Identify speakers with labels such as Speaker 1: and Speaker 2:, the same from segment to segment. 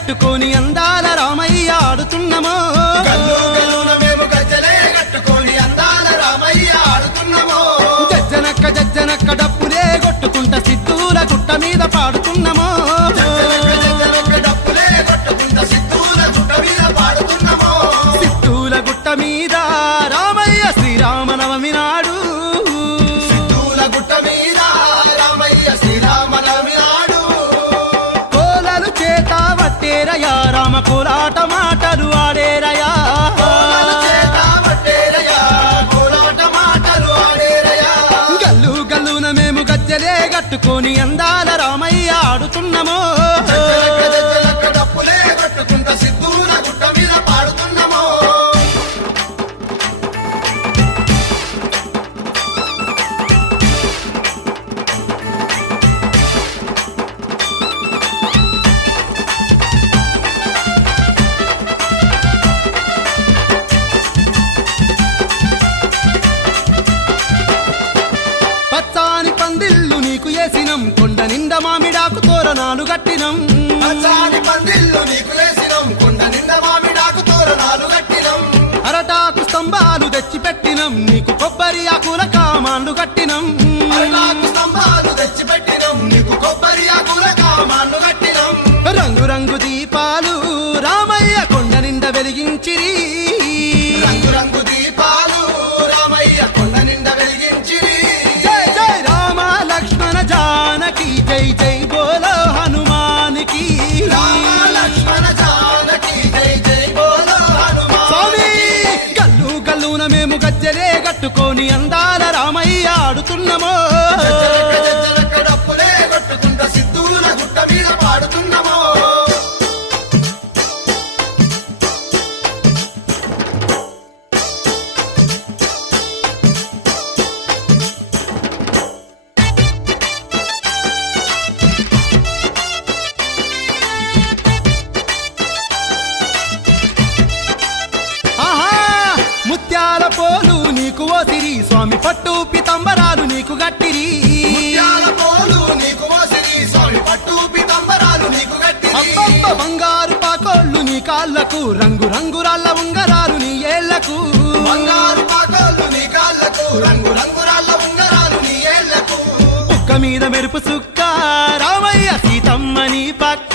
Speaker 1: కట్టుకొని అందాల రామయ్య ఆడుతున్నామో?
Speaker 2: జజ్జనక్క జజ్జనక్క డప్పులే కొట్టుకుంట సిద్ధూల గుట్ట మీద పాడుతున్నమో కోలాట మాటలు ఆడేరయా గల్లు గల్లున మేము గజ్జలే గట్టుకొని అందాల రామయ్య ఆడుతున్నామో. నిండా మామిడాకు తోరణాలు
Speaker 1: పచ్చాని పందిళ్ళు నీకు వేసినం. కొండ నిండా మామిడాకు తోరణాలు కట్టినం.
Speaker 2: అరటాకు స్తంభాలు తెచ్చి పెట్టినం నీకు కొబ్బరి ఆకుల కామాండు కట్టినం.
Speaker 1: అరటాకు
Speaker 2: కట్టుకొని అందాల రామయ్య ఆడుతున్నామో.
Speaker 1: గుట్ట మీద
Speaker 2: ఆహా ముత్యాల పోలు నీకు ఓసిరి స్వామి పట్టు పితంబరాలు నీకు గట్టిరి. బంగారు పాకోళ్ళు నీ కాళ్ళకు రంగు రంగురాళ్ళ ఉంగరాలు నీ ఏళ్ళకు
Speaker 1: బంగారు పాటోళ్ళు నీ కాళ్ళకు రంగు రంగురాళ్ళ ఉంగరాలు నీ ఏళ్ళకు
Speaker 2: కుక్క మీద మెరుపు సుక్క రామయ్య సీతమ్మ నీ పక్క.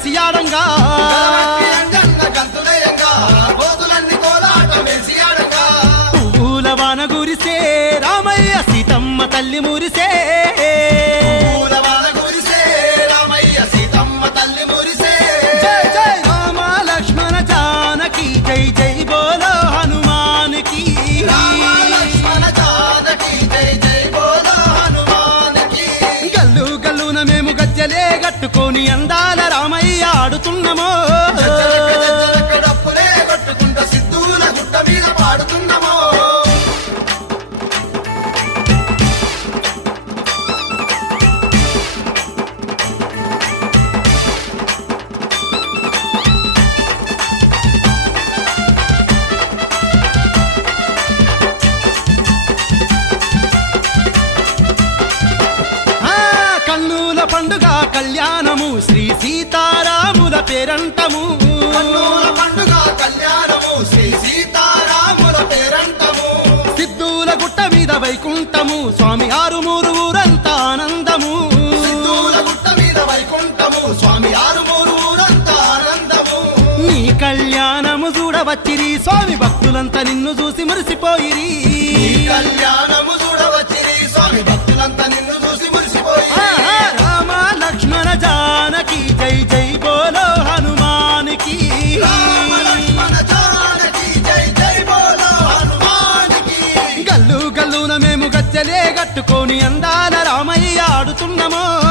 Speaker 1: பேசியாடங்கா రామయ్య
Speaker 2: కళ్యాణము శ్రీ సీతారాముల పేరంటము.
Speaker 1: పండుగ కళ్యాణము శ్రీ సీతారాముల పేరంటము.
Speaker 2: సిద్ధూల గుట్ట మీద వైకుంఠము స్వామి ఆరు మూరు ఊరంతా ఆనందము.
Speaker 1: సిద్ధుల గుట్ట మీద వైకుంఠము స్వామి
Speaker 2: ఆరు మూరు ఊరంతా ఆనందము.
Speaker 1: నీ కళ్యాణము చూడవచ్చిరి స్వామి భక్తులంతా నిన్ను చూసి మురిసిపోయిరి. కళ్యాణ
Speaker 2: గల్లు అందాల రామయ్య ఆడుతున్నామో.